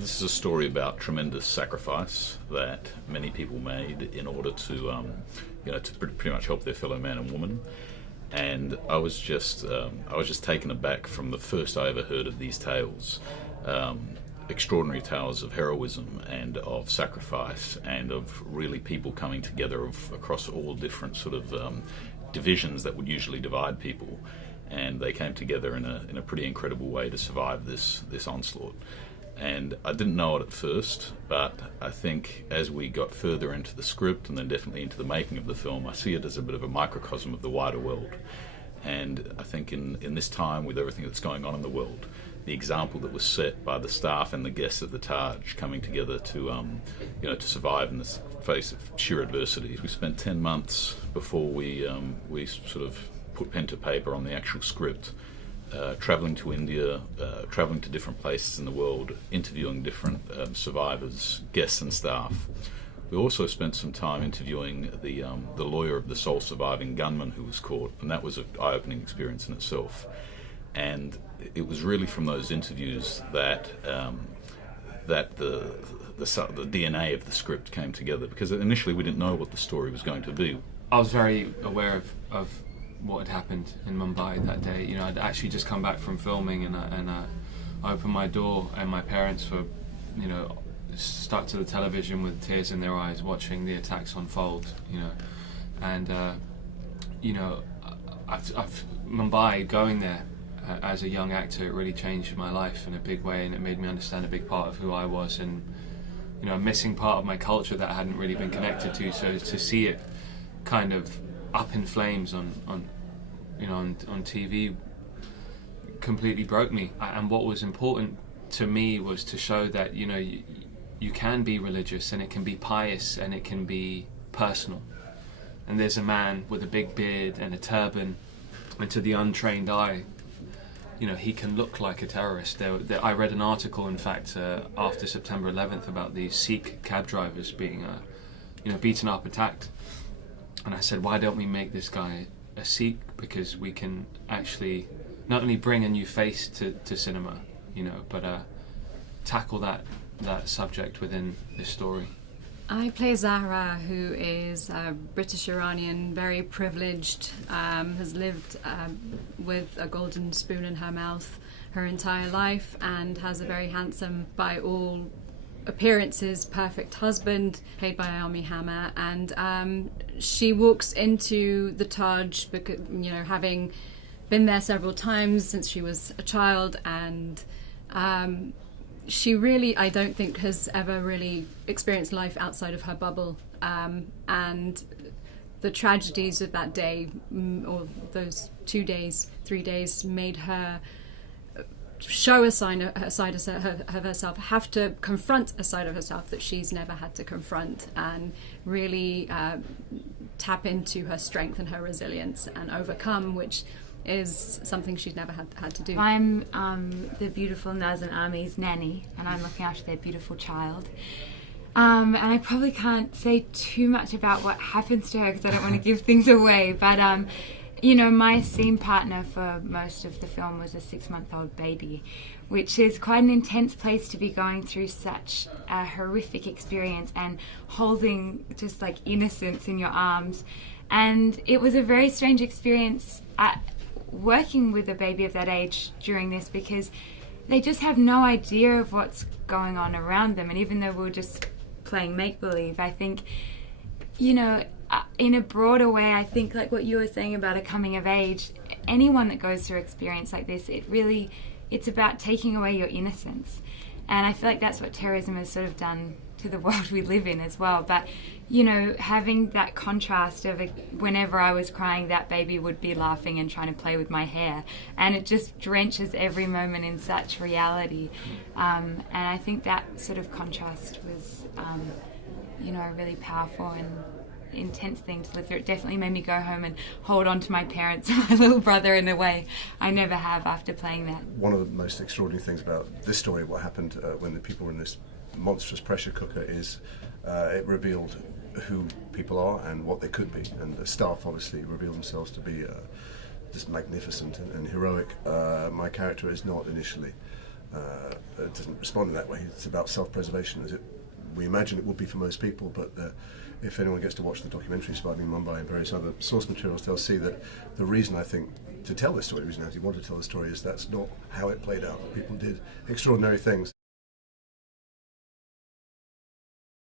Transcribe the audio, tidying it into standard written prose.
This is a story about tremendous sacrifice that many people made in order to, to pretty much help their fellow man and woman. And I was just taken aback from the first I ever heard of these tales, extraordinary tales of heroism and of sacrifice and of really people coming together across all different sort of divisions that would usually divide people, and they came together in a pretty incredible way to survive this onslaught. And I didn't know it at first, but I think as we got further into the script and then definitely into the making of the film, I see it as a bit of a microcosm of the wider world. And I think in this time, with everything that's going on in the world, the example that was set by the staff and the guests of the Taj coming together to survive in the face of sheer adversity. We spent 10 months before we sort of put pen to paper on the actual script, travelling to India, travelling to different places in the world, interviewing different survivors, guests and staff. We also spent some time interviewing the lawyer of the sole surviving gunman who was caught, and that was an eye-opening experience in itself. And it was really from those interviews that the DNA of the script came together, because initially we didn't know what the story was going to be. I was very aware of what had happened in Mumbai that day. You know, I'd actually just come back from filming, and I opened my door, and my parents were, stuck to the television with tears in their eyes, watching the attacks unfold. Mumbai, going there as a young actor, it really changed my life in a big way, and it made me understand a big part of who I was, and a missing part of my culture that I hadn't really been connected to. So to see it kind of up in flames on TV completely broke me. And what was important to me was to show that you can be religious, and it can be pious, and it can be personal. And there's a man with a big beard and a turban, and to the untrained eye, he can look like a terrorist. I read an article, in fact, after September 11th about these Sikh cab drivers being beaten up, attacked. And I said, why don't we make this guy a Sikh? Because we can actually not only bring a new face to cinema, but tackle that subject within this story. I play Zahra, who is a British Iranian, very privileged, has lived with a golden spoon in her mouth her entire life, and has a very handsome, by all appearances, perfect husband, played by Armie Hammer. And she walks into the Taj, because, having been there several times since she was a child, and she really, I don't think, has ever really experienced life outside of her bubble. And the tragedies of that day, or those 2 days, 3 days, made her show a side of herself, have to confront a side of herself that she's never had to confront, and really tap into her strength and her resilience and overcome, which is something she's never had to do. I'm the beautiful Naz and Armie's nanny, and I'm looking after their beautiful child. And I probably can't say too much about what happens to her because I don't want to give things away, but my scene partner for most of the film was a 6-month-old baby, which is quite an intense place to be going through such a horrific experience and holding just like innocence in your arms. And it was a very strange experience working with a baby of that age during this, because they just have no idea of what's going on around them. And even though we were just playing make-believe, I think, in a broader way, I think, like what you were saying about a coming of age, anyone that goes through an experience like this, it's about taking away your innocence. And I feel like that's what terrorism has sort of done to the world we live in as well. But, having that contrast of whenever I was crying, that baby would be laughing and trying to play with my hair. And it just drenches every moment in such reality. And I think that sort of contrast was, a really powerful and intense thing to live through. It definitely made me go home and hold on to my parents and my little brother in a way I never have after playing that. One of the most extraordinary things about this story, what happened when the people were in this monstrous pressure cooker, is it revealed who people are and what they could be, and the staff obviously revealed themselves to be just magnificent and heroic. My character is not initially. it doesn't respond in that way. It's about self-preservation, as we imagine it would be for most people, but if anyone gets to watch the documentary Surviving Mumbai and various other source materials, they'll see that the reason, I think, to tell this story, the reason I want to tell the story is that's not how it played out. People did extraordinary things.